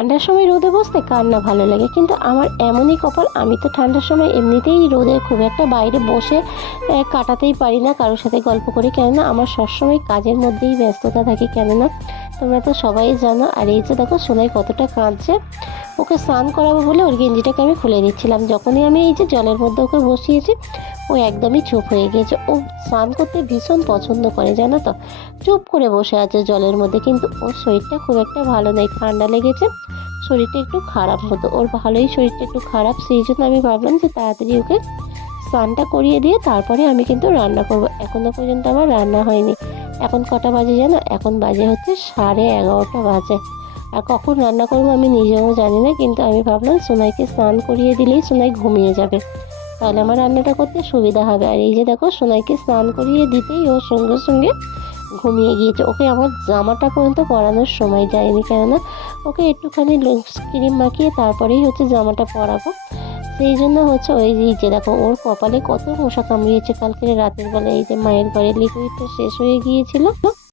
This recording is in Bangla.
ঠান্ডার সময় রোদে বসতে কার না ভালো লাগে, কিন্তু আমার এমনই কপাল, আমি তো ঠান্ডার সময় এমনিতেই রোদে খুব একটা বাইরে বসে কাটাতেই পারি না কারোর সাথে গল্প করে, কেননা আমার সবসময় কাজের মধ্যেই ব্যস্ততা থাকে। কেননা তোমরা তো সবাই জানো। আর এই যে দেখো সোনাই কতটা কাঁদছে, ওকে স্নান করাবো বলে ওর গেঞ্জিটাকে আমি খুলে দিচ্ছিলাম। যখনই আমি এই যে জলের মধ্যে ওকে বসিয়েছি, ও একদমই চুপ হয়ে গিয়েছে। ও স্নান করতে ভীষণ পছন্দ করে জানো তো, চুপ করে বসে আছে জলের মধ্যে। কিন্তু ওর শরীরটা খুব একটা ভালো নেই, ঠান্ডা লেগেছে, শরীরটা একটু খারাপ মতো, ওর ভালোই শরীরটা একটু খারাপ। সেই জন্য আমি ভাবলাম যে তাড়াতাড়ি ওকে স্নানটা করিয়ে দিয়ে তারপরে আমি কিন্তু রান্না করব। এখনও পর্যন্ত আমার রান্না হয়নি। এখন কটা বাজে জানো? এখন বাজে হচ্ছে 11:30 বাজে। আর কখন রান্না করবো আমি নিজেও জানি না, কিন্তু আমি ভাবলাম সোনাইকে স্নান করিয়ে দিলেই সোনাই ঘুমিয়ে যাবে, তাহলে আমার রান্নাটা করতে সুবিধা হবে। আর এই যে দেখো সোনাইকে স্নান করিয়ে দিতেই ও সঙ্গে সঙ্গে ঘুমিয়ে গিয়েছে। ওকে আমার জামাটা পর্যন্ত পরানোর সময় যায়নি, কেননা ওকে একটুখানি ক্রিম মাখিয়ে তারপরেই হচ্ছে জামাটা পরাবো। সেই জন্য হচ্ছে ওই যে দেখো ওর কপালে কত মশা কামড়িয়েছে কালকে রাতের বেলা। এই যে মায়ের ঘরে লিকুইডটা শেষ হয়ে গিয়েছিল,